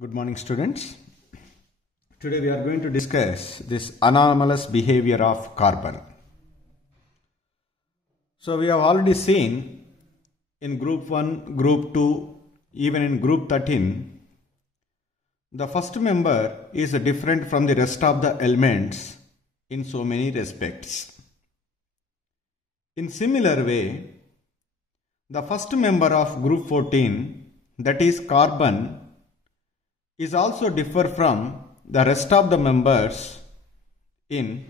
Good morning, students. Today we are going to discuss this anomalous behavior of carbon. So we have already seen in group 1, group 2, even in group 13, the first member is different from the rest of the elements in so many respects. In similar way, the first member of group 14, that is carbon, is also differ from the rest of the members in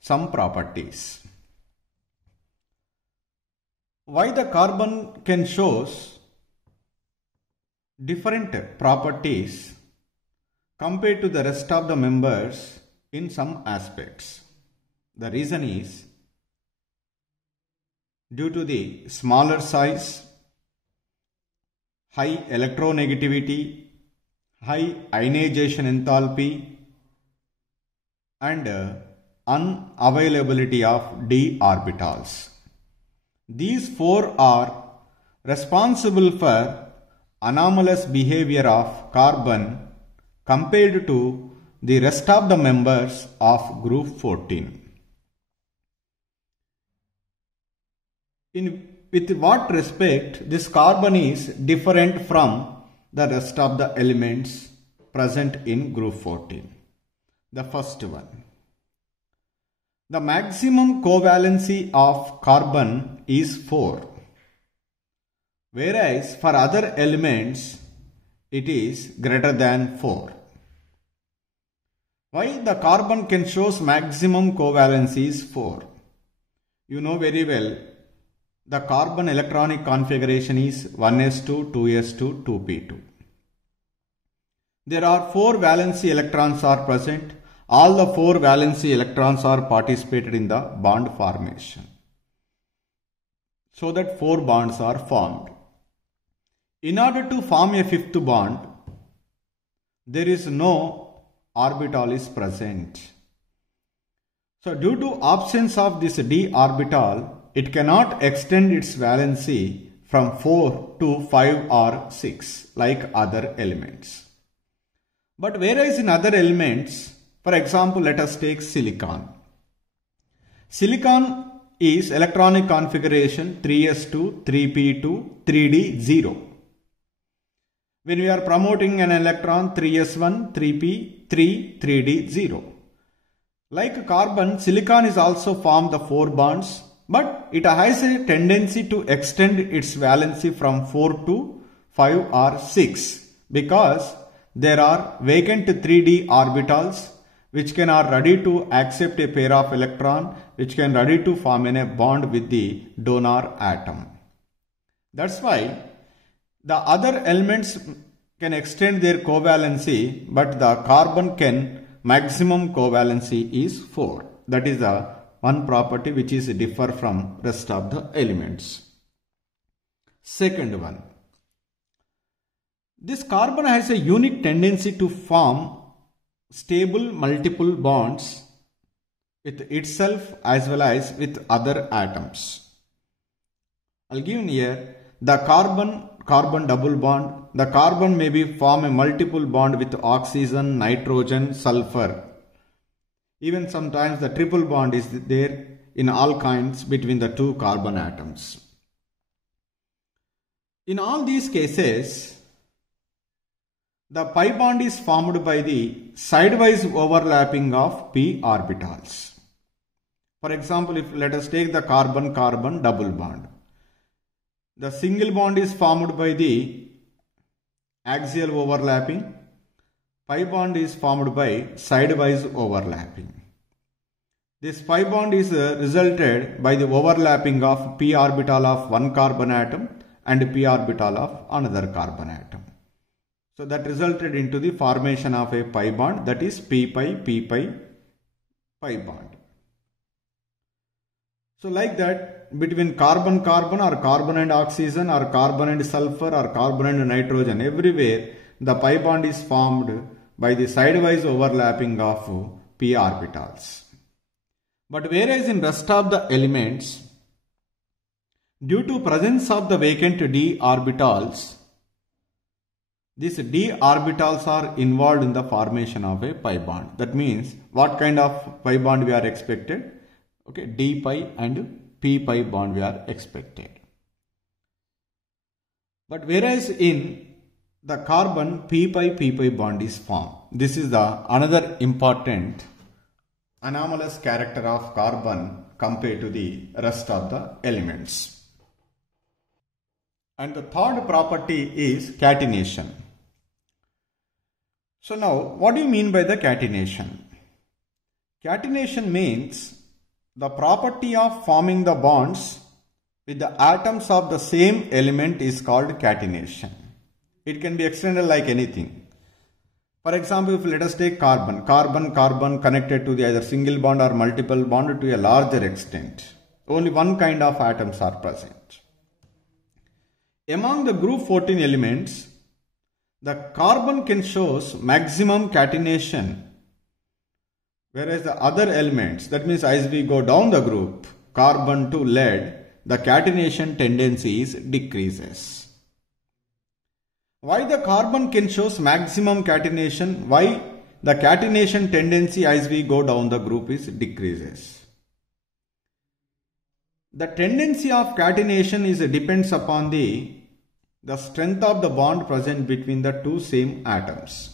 some properties. Why the carbon can shows different properties compared to the rest of the members in some aspects? The reason is due to the smaller size, high electronegativity, high ionization enthalpy, and unavailability of d orbitals. These four are responsible for anomalous behavior of carbon compared to the rest of the members of group 14. With what respect this carbon is different from the rest of the elements present in group 14. The first one. The maximum covalency of carbon is 4, whereas for other elements it is greater than 4. Why the carbon can shows maximum covalency is 4? You know very well the carbon electronic configuration is 1s2, 2s2, 2p2. There are 4 valency electrons are present. All the 4 valency electrons are participated in the bond formation, so that 4 bonds are formed. In order to form a fifth bond, there is no orbital is present. So due to absence of this d orbital, it cannot extend its valency from 4 to 5 or 6 like other elements. But whereas in other elements, for example, let us take silicon. Silicon is electronic configuration 3s2, 3p2, 3d, 0. When we are promoting an electron 3s1, 3p, 3, 3d, 0. Like carbon, silicon is also formed the 4 bonds, but it has a tendency to extend its valency from 4 to 5 or 6 because there are vacant 3d orbitals which can are ready to accept a pair of electron, which can ready to form in a bond with the donor atom. That's why the other elements can extend their covalency, but the carbon can maximum covalency is 4. That is the one property which is differ from rest of the elements. Second one. This carbon has a unique tendency to form stable multiple bonds with itself as well as with other atoms. I'll give here the carbon double bond. The carbon may be form a multiple bond with oxygen, nitrogen, sulfur. Even sometimes the triple bond is there in all kinds between the 2 carbon atoms. In all these cases, the pi bond is formed by the sidewise overlapping of p orbitals. For example, if let us take the carbon-carbon double bond. The single bond is formed by the axial overlapping. Pi bond is formed by sidewise overlapping. This pi bond is resulted by the overlapping of p orbital of one carbon atom and p orbital of another carbon atom. So that resulted into the formation of a pi bond, that is p pi pi bond. So like that, between carbon-carbon or carbon and oxygen or carbon and sulfur or carbon and nitrogen, everywhere the pi bond is formed by the sidewise overlapping of p orbitals. But whereas in rest of the elements, due to presence of the vacant d orbitals, these d orbitals are involved in the formation of a pi bond. That means what kind of pi bond we are expected? Okay, d pi and p pi bond we are expected. But whereas in the carbon p pi bond is formed. This is the another important anomalous character of carbon compared to the rest of the elements. And the third property is catenation. So now, what do you mean by the catenation? Catenation means the property of forming the bonds with the atoms of the same element is called catenation. It can be extended like anything. For example, if let us take carbon connected to the either single bond or multiple bond to a larger extent. Only one kind of atoms are present. Among the group 14 elements, the carbon can show maximum catenation, whereas the other elements, that means as we go down the group, carbon to lead, the catenation tendencies decreases. Why the carbon can show maximum catenation? Why the catenation tendency as we go down the group is decreases? The tendency of catenation depends upon the strength of the bond present between the two same atoms.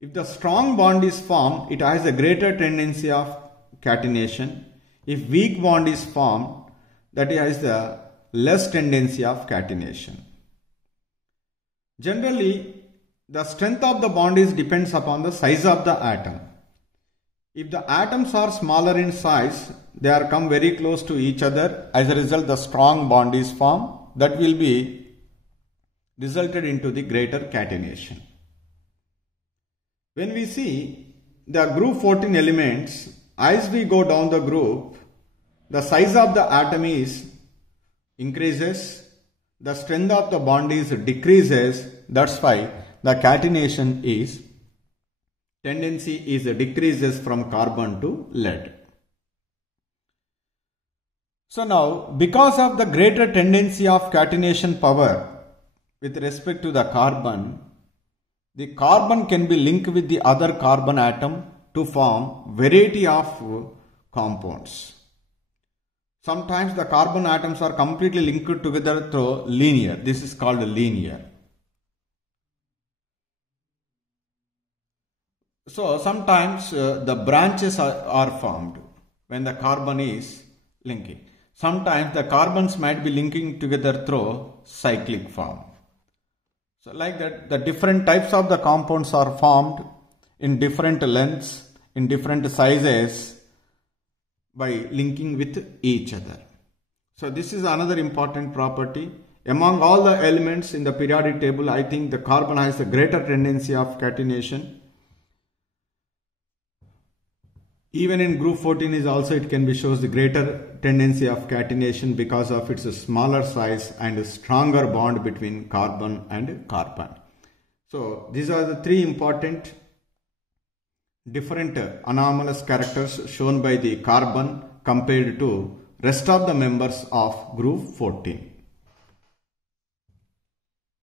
If the strong bond is formed, it has a greater tendency of catenation. If weak bond is formed, that has the less tendency of catenation. Generally, the strength of the bond depends upon the size of the atom. If the atoms are smaller in size, they are come very close to each other. As a result, the strong bond is formed. That will be resulted into the greater catenation. When we see the group 14 elements, as we go down the group, the size of the atom increases, the strength of the bond decreases. That's why the catenation tendency decreases from carbon to lead. So now, because of the greater tendency of catenation power with respect to the carbon can be linked with the other carbon atom to form variety of compounds. Sometimes the carbon atoms are completely linked together through linear. This is called linear. So sometimes the branches are formed when the carbon is linking. Sometimes the carbons might be linking together through cyclic form. So like that, the different types of the compounds are formed in different lengths, in different sizes by linking with each other. So this is another important property. Among all the elements in the periodic table, I think the carbon has a greater tendency of catenation. Even in group 14 it can be shows the greater tendency of catenation because of its smaller size and stronger bond between carbon and carbon. So these are the three important different anomalous characters shown by the carbon compared to rest of the members of group 14.